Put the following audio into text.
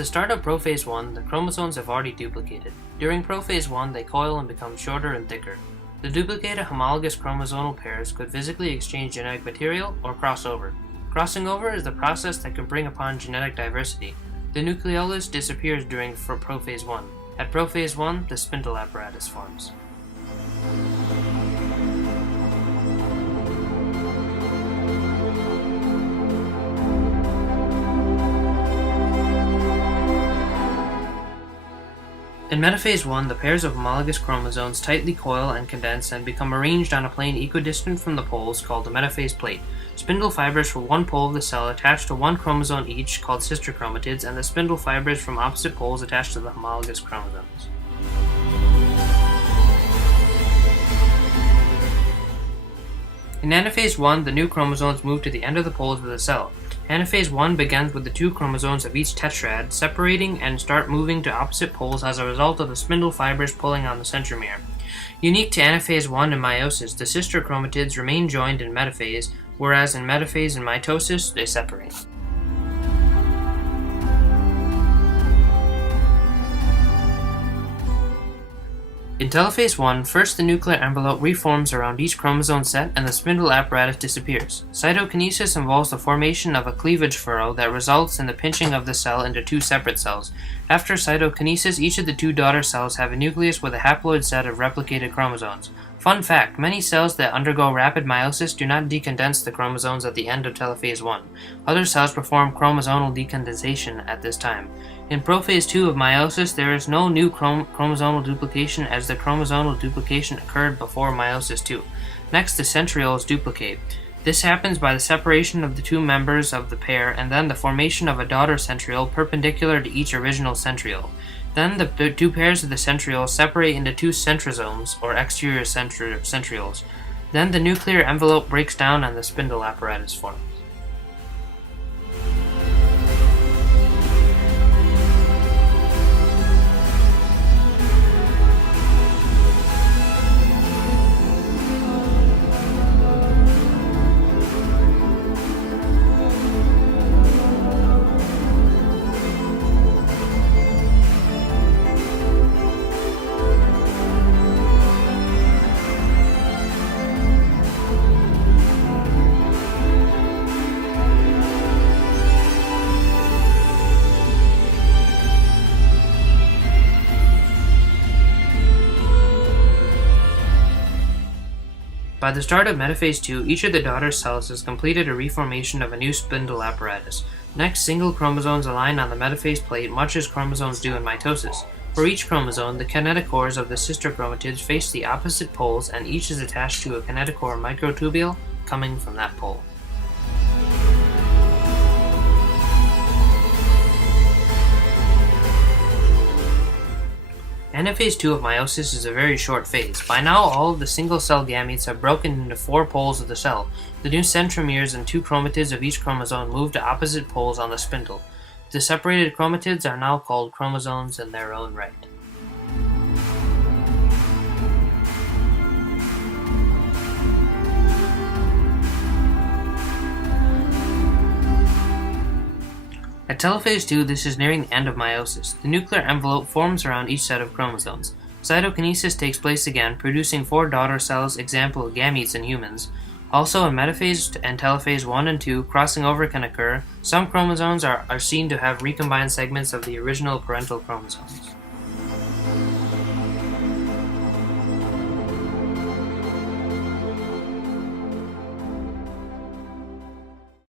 the start of prophase 1, the chromosomes have already duplicated. During prophase 1, they coil and become shorter and thicker. The duplicated homologous chromosomal pairs could physically exchange genetic material or cross over. Crossing over is the process that can bring upon genetic diversity. The nucleolus disappears during prophase 1. At prophase 1, the spindle apparatus forms. In metaphase 1, the pairs of homologous chromosomes tightly coil and condense and become arranged on a plane equidistant from the poles called the metaphase plate. Spindle fibers from one pole of the cell attach to one chromosome each, called sister chromatids, and the spindle fibers from opposite poles attach to the homologous chromosomes. In anaphase 1, the new chromosomes move to the end of the poles of the cell. Anaphase 1 begins with the two chromosomes of each tetrad separating and start moving to opposite poles as a result of the spindle fibers pulling on the centromere. Unique to anaphase 1 and meiosis, the sister chromatids remain joined in metaphase, whereas in metaphase and mitosis, they separate. In telophase 1, first the nuclear envelope reforms around each chromosome set and the spindle apparatus disappears. Cytokinesis involves the formation of a cleavage furrow that results in the pinching of the cell into two separate cells. After cytokinesis, each of the two daughter cells have a nucleus with a haploid set of replicated chromosomes. Fun fact, many cells that undergo rapid meiosis do not decondense the chromosomes at the end of telophase 1. Other cells perform chromosomal decondensation at this time. In prophase 2 of meiosis, there is no new chromosomal duplication as the chromosomal duplication occurred before meiosis 2. Next, the centrioles duplicate. This happens by the separation of the two members of the pair and then the formation of a daughter centriole perpendicular to each original centriole. Then the two pairs of the centrioles separate into two centrosomes, or exterior centrioles. Then the nuclear envelope breaks down and the spindle apparatus forms. By the start of metaphase 2, each of the daughter cells has completed a reformation of a new spindle apparatus. Next, single chromosomes align on the metaphase plate much as chromosomes do in mitosis. For each chromosome, the kinetochores of the sister chromatids face the opposite poles and each is attached to a kinetochore microtubule coming from that pole. Anaphase 2 of meiosis is a very short phase. By now, all of the single-cell gametes have broken into four poles of the cell. The new centromeres and two chromatids of each chromosome move to opposite poles on the spindle. The separated chromatids are now called chromosomes in their own right. At telophase 2, this is nearing the end of meiosis. The nuclear envelope forms around each set of chromosomes. Cytokinesis takes place again, producing four daughter cells, example of gametes in humans. Also, in metaphase and telophase 1 and 2, crossing over can occur. Some chromosomes are seen to have recombined segments of the original parental chromosomes.